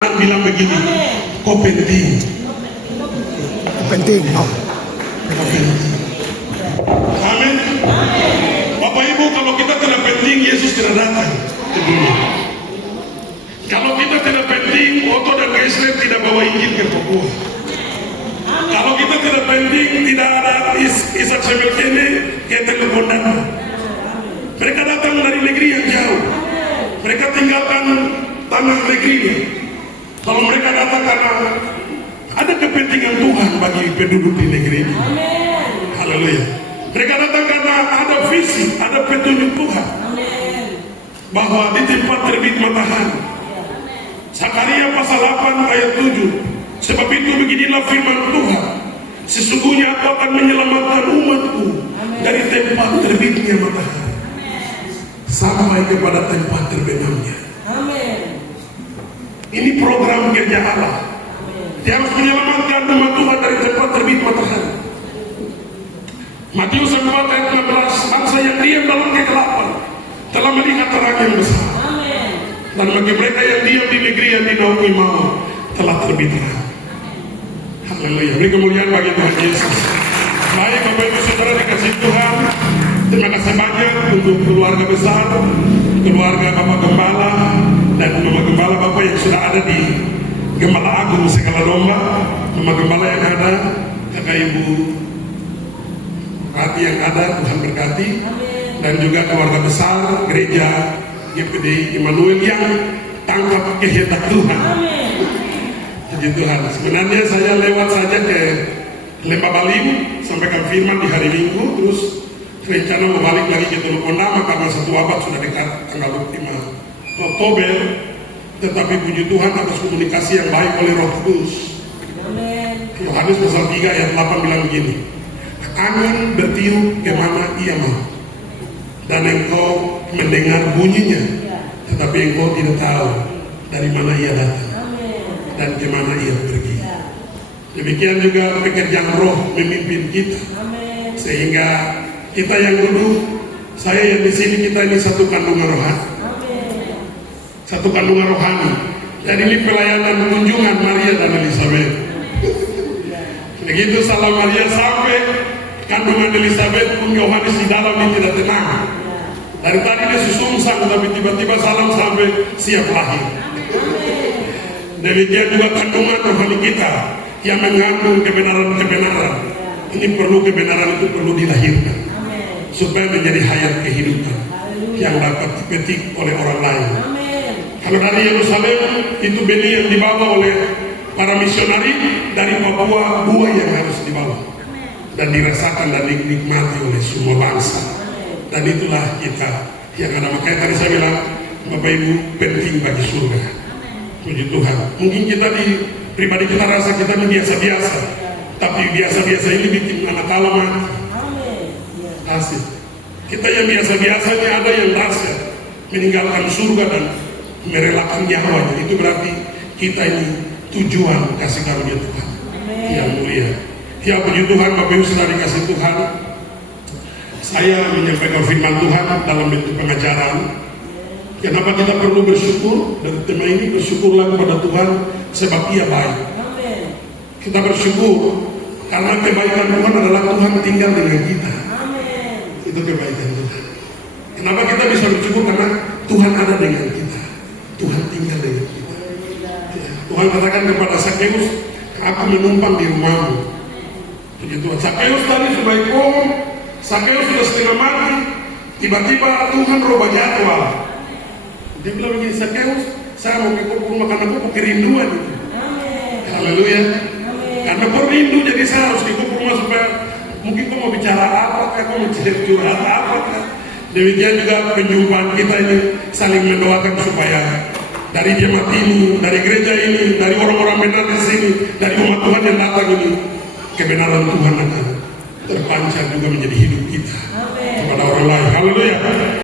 bilang begini, kok penting? Penting. Oh. Amin. Bapak Ibu, kalau kita tidak penting, Yesus tidak datang ke dunia. Kalau kita tidak penting, Otto dan Wesley tidak bawa Injil ke Papua. Kalau kita tidak penting, tidak ada Ishak Samuel Kene ke Telukondana. Mereka datang dari negeri yang jauh. Mereka tinggalkan tanah negerinya. Kalau mereka datang karena ada kepentingan Tuhan bagi penduduk di negeri ini. Haleluya. Mereka datang karena ada visi, ada petunjuk Tuhan. Bahwa di tempat terbit matahari. Zakaria pasal 8 ayat 7. Sebab itu beginilah firman Tuhan. Sesungguhnya aku akan menyelamatkan umatku dari tempat terbitnya matahari sampai kepada tempat terbenamnya. Ini program kerja Allah. Dia harus menyelamatkan umat Tuhan dari tempat terbit matahari. Matius 4 ayat 16, bangsa yang diam dalam kegelapan telah melihat terang yang besar. Dan bagi mereka yang diam di negeri yang dinaungi maut telah terbit terang. Haleluya. Beri kemuliaan bagi Tuhan Yesus. Baik Bapak Ibu Saudara dikasih Tuhan, terima kasih banyak untuk keluarga besar, keluarga Bapak Gembala dan Mama Gembala Bapak yang sudah ada di Gembala Agung Segala Domba, Mama Gembala yang ada, kakak Ibu Rati yang ada, Tuhan berkati, dan juga keluarga besar gereja GPD Immanuel yang tangkap kehendak Tuhan. Puji Tuhan. Sebenarnya saya lewat saja ke Lembah Balim, sampaikan firman di hari Minggu, terus rencana mau balik lagi ke Telukondama karena satu abad sudah dekat tanggal 25 Oktober, tetapi puji Tuhan atas komunikasi yang baik oleh Roh Kudus. Yohanes pasal 3 ayat 8 bilang begini, angin bertiup kemana ia mau, dan engkau mendengar bunyinya, tetapi engkau tidak tahu dari mana ia datang dan kemana ia pergi. Demikian juga pekerjaan Roh memimpin kita, sehingga kita yang duduk, saya yang di sini, kita ini satu kandungan rohani. Satu kandungan rohani. Jadi ini pelayanan kunjungan Maria dan Elizabeth. Begitu salam Maria sampai kandungan Elizabeth pun Yohanes di dalam ini tidak tenang. Dari tadi dia susungsang, tapi tiba-tiba salam sampai siap lahir. Demikian juga kandungan rohani kita yang mengandung kebenaran-kebenaran. Ini perlu, kebenaran itu perlu dilahirkan supaya menjadi hayat kehidupan yang dapat dipetik oleh orang lain. Kalau dari Yerusalem itu benih yang dibawa oleh para misionari, dari Papua buah yang harus dibawa dan dirasakan dan dinikmati oleh semua bangsa. Dan itulah kita yang ada. Makanya tadi saya bilang, Bapak Ibu, penting bagi surga. Puji Tuhan. Mungkin kita di pribadi kita rasa kita ini biasa-biasa, tapi biasa-biasa ini bikin anak Allah mati. Asik. Kita yang biasa-biasanya ada yang dahsyat, meninggalkan surga dan merelakan nyawanya. Itu berarti kita ini tujuan kasih karunia Tuhan yang mulia. Ya puji Tuhan, Bapak Ibu sudah dikasih Tuhan. Saya menyampaikan firman Tuhan dalam bentuk pengajaran. Kenapa kita perlu bersyukur? Dan tema ini, bersyukurlah kepada Tuhan sebab Ia baik. Kita bersyukur karena kebaikan Tuhan adalah Tuhan tinggal dengan kita. Itu kebaikan Tuhan. Kenapa kita bisa bersyukur? Karena Tuhan ada dengan kita. Tuhan tinggal dengan kita. Tuhan katakan kepada Sakeus, aku menumpang di rumahmu. Begitu. Sakeus tadi sudah ikut, Sakeus sudah setengah mati. Tiba-tiba Tuhan rubah jadwal. Dia bilang begini, Sakeus, saya mau ke rumah karena aku kerinduan itu. Haleluya. Karena kau rindu, jadi saya harus ikut rumah supaya mungkin kau mau bicara apa, kau mau curhat apa. Demikian juga penjumpaan kita ini saling mendoakan supaya dari jemaat ini, dari gereja ini, dari orang-orang benar di sini, dari umat Tuhan yang datang ini, kebenaran Tuhan akan terpancar juga menjadi hidup kita kepada orang lain. Haleluya.